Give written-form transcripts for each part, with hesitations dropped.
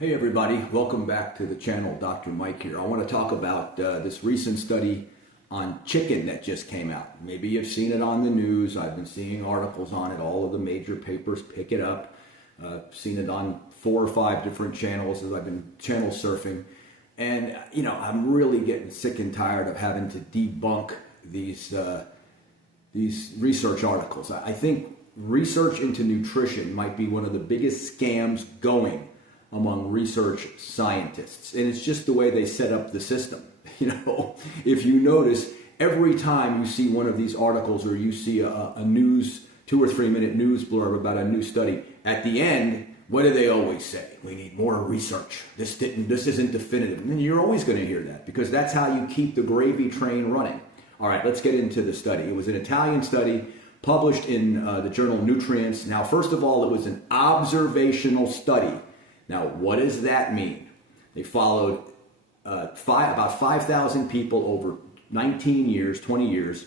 Hey everybody, welcome back to the channel. Dr. Mike here. I want to talk about this recent study on chicken that just came out. Maybe you've seen it on the news. I've been seeing articles on it. All of the major papers pick it up. Seen it on 4 or 5 different channels as I've been channel surfing. And I'm really getting sick and tired of having to debunk these research articles. I think research into nutrition might be one of the biggest scams going among research scientists. And it's just the way they set up the system. If you notice, every time you see one of these articles or you see a news, 2 or 3 minute news blurb about a new study, at the end, what do they always say? We need more research. This isn't definitive. And you're always going to hear that because that's how you keep the gravy train running. All right, let's get into the study. It was an Italian study published in the journal Nutrients. Now, first of all, it was an observational study. Now, what does that mean? They followed about 5,000 people over 19 years, 20 years.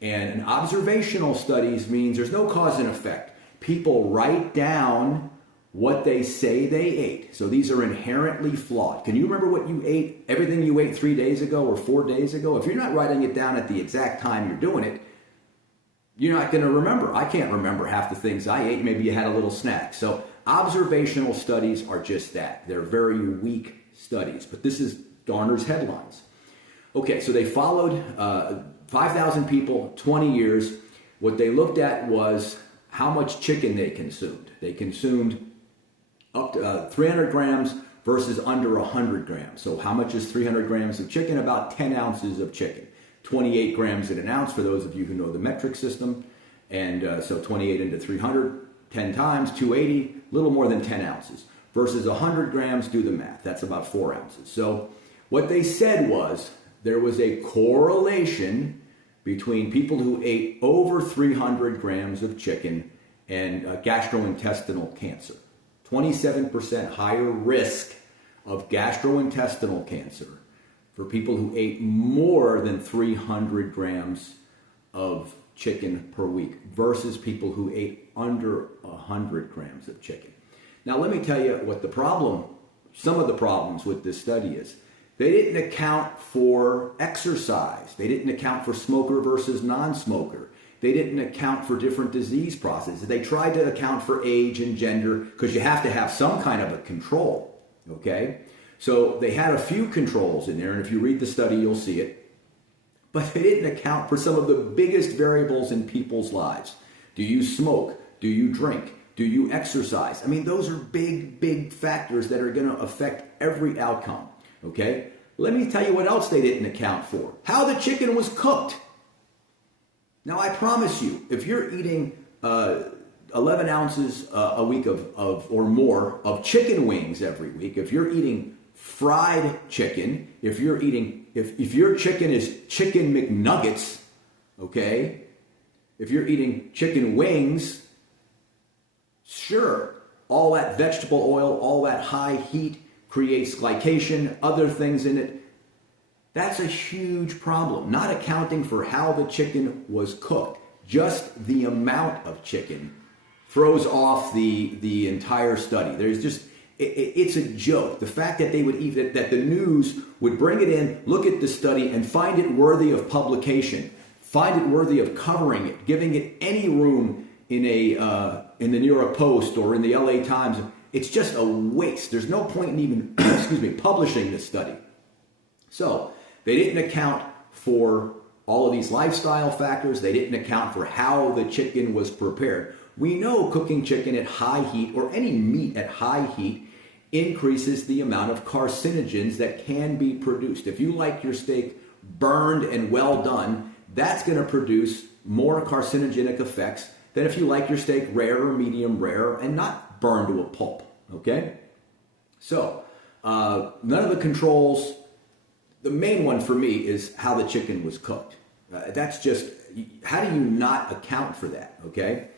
And an observational studies means there's no cause and effect. People write down what they say they ate. So these are inherently flawed. Can you remember what you ate, everything you ate 3 days ago or 4 days ago? If you're not writing it down at the exact time you're doing it, you're not going to remember. I can't remember half the things I ate. Maybe you had a little snack. So observational studies are just that. They're very weak studies, but this is Garner's headlines. Okay, so they followed 5,000 people, 20 years. What they looked at was how much chicken they consumed. They consumed up to 300 grams versus under 100 grams. So how much is 300 grams of chicken? About 10 ounces of chicken. 28 grams in an ounce for those of you who know the metric system. And so 28 into 300, 10 times, 280, a little more than 10 ounces. Versus 100 grams, do the math, that's about 4 ounces. So what they said was there was a correlation between people who ate over 300 grams of chicken and gastrointestinal cancer. 27% higher risk of gastrointestinal cancer for people who ate more than 300 grams of chicken per week versus people who ate under 100 grams of chicken. Now let me tell you what some of the problems with this study is. They didn't account for exercise. They didn't account for smoker versus non-smoker. They didn't account for different disease processes. They tried to account for age and gender because you have to have some kind of a control, okay? So they had a few controls in there, and if you read the study, you'll see it. But they didn't account for some of the biggest variables in people's lives. Do you smoke? Do you drink? Do you exercise? I mean, those are big, big factors that are going to affect every outcome, okay? Let me tell you what else they didn't account for. How the chicken was cooked. Now, I promise you, if you're eating 11 ounces a week or more of chicken wings every week, if you're eating fried chicken, if your chicken is chicken McNuggets, okay? If you're eating chicken wings, sure, all that vegetable oil, all that high heat creates glycation, other things in it. That's a huge problem. Not accounting for how the chicken was cooked. Just the amount of chicken throws off the entire study. It's a joke. The fact that that the news would bring it in, look at the study, and find it worthy of publication, find it worthy of covering it, giving it any room in the New York Post or in the LA Times. It's just a waste. There's no point in even publishing this study. So they didn't account for all of these lifestyle factors. They didn't account for how the chicken was prepared. We know cooking chicken at high heat or any meat at high heat increases the amount of carcinogens that can be produced. If you like your steak burned and well done, that's going to produce more carcinogenic effects than if you like your steak rare or medium rare and not burned to a pulp, okay? So, none of the controls. The main one for me is how the chicken was cooked. That's just, how do you not account for that, okay?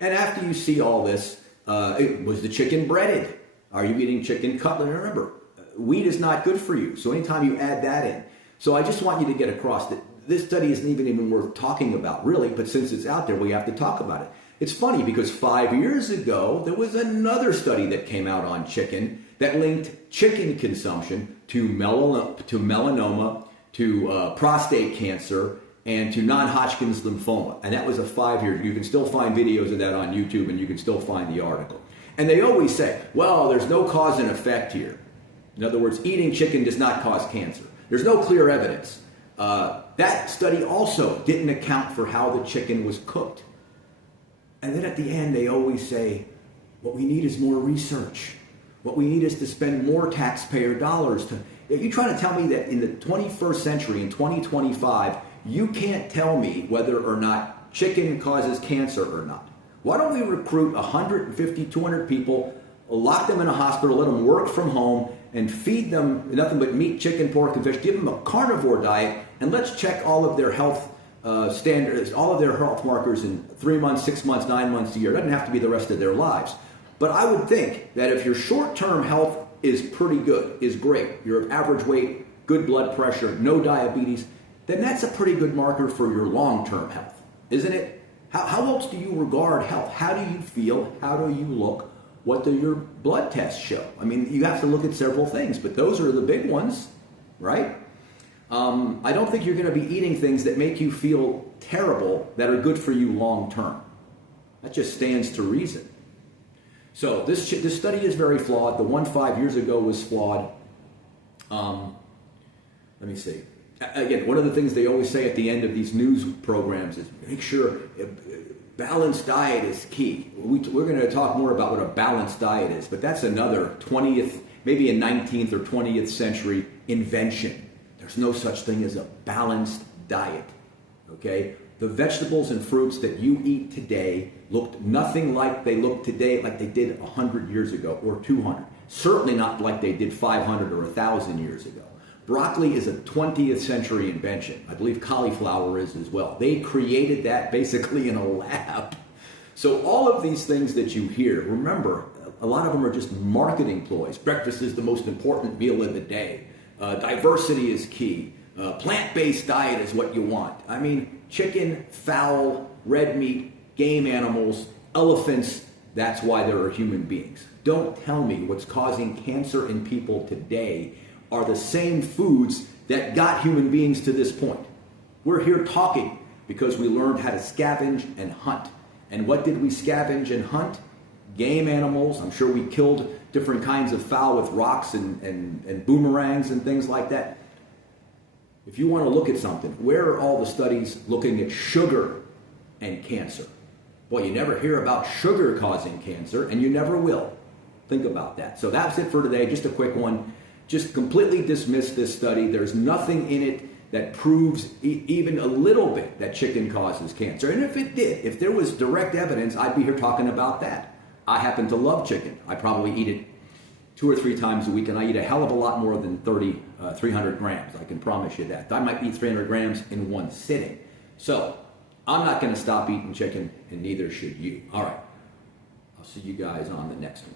And after you see all this, was the chicken breaded? Are you eating chicken cutlet? Remember, wheat is not good for you, so anytime you add that in. So I just want you to get across that this study isn't even worth talking about, really, but since it's out there, we have to talk about it. It's funny because 5 years ago, there was another study that came out on chicken that linked chicken consumption to melanoma, to prostate cancer, and to non-Hodgkin's lymphoma. And that was a 5 year. You can still find videos of that on YouTube, and you can still find the article. And they always say, well, there's no cause and effect here. In other words, eating chicken does not cause cancer. There's no clear evidence. That study also didn't account for how the chicken was cooked. And then at the end, they always say, what we need is more research. What we need is to spend more taxpayer dollars. Are you trying to tell me that in the 21st century, in 2025, you can't tell me whether or not chicken causes cancer or not? Why don't we recruit 150, 200 people, lock them in a hospital, let them work from home, and feed them nothing but meat, chicken, pork, and fish, give them a carnivore diet, and let's check all of their health standards, all of their health markers in 3 months, 6 months, 9 months, a year. It doesn't have to be the rest of their lives. But I would think that if your short-term health is pretty good, is great, you're of average weight, good blood pressure, no diabetes, then that's a pretty good marker for your long-term health, isn't it? How else do you regard health? How do you feel? How do you look? What do your blood tests show? I mean, you have to look at several things, but those are the big ones, right? I don't think you're going to be eating things that make you feel terrible that are good for you long term. That just stands to reason. So this study is very flawed. The one 5 years ago was flawed. Let me see. Again, one of the things they always say at the end of these news programs is make sure balanced diet is key. We're going to talk more about what a balanced diet is, but that's another 20th, maybe a 19th or 20th century invention. There's no such thing as a balanced diet, okay? The vegetables and fruits that you eat today looked nothing like they look today, like they did 100 years ago or 200. Certainly not like they did 500 or 1,000 years ago. Broccoli is a 20th century invention. I believe cauliflower is as well. They created that basically in a lab. So all of these things that you hear, remember, a lot of them are just marketing ploys. Breakfast is the most important meal of the day. Diversity is key. Plant-based diet is what you want. I mean, chicken, fowl, red meat, game animals, elephants, that's why there are human beings. Don't tell me what's causing cancer in people today are the same foods that got human beings to this point. We're here talking because we learned how to scavenge and hunt. And what did we scavenge and hunt? Game animals. I'm sure we killed different kinds of fowl with rocks and boomerangs and things like that. If you want to look at something, where are all the studies looking at sugar and cancer? Well, you never hear about sugar causing cancer, and you never will. Think about that. So that's it for today. Just a quick one. Just completely dismiss this study. There's nothing in it that proves even a little bit that chicken causes cancer. And if it did, if there was direct evidence, I'd be here talking about that. I happen to love chicken. I probably eat it 2 or 3 times a week, and I eat a hell of a lot more than 300 grams. I can promise you that. I might eat 300 grams in one sitting. So I'm not going to stop eating chicken, and neither should you. All right. I'll see you guys on the next one.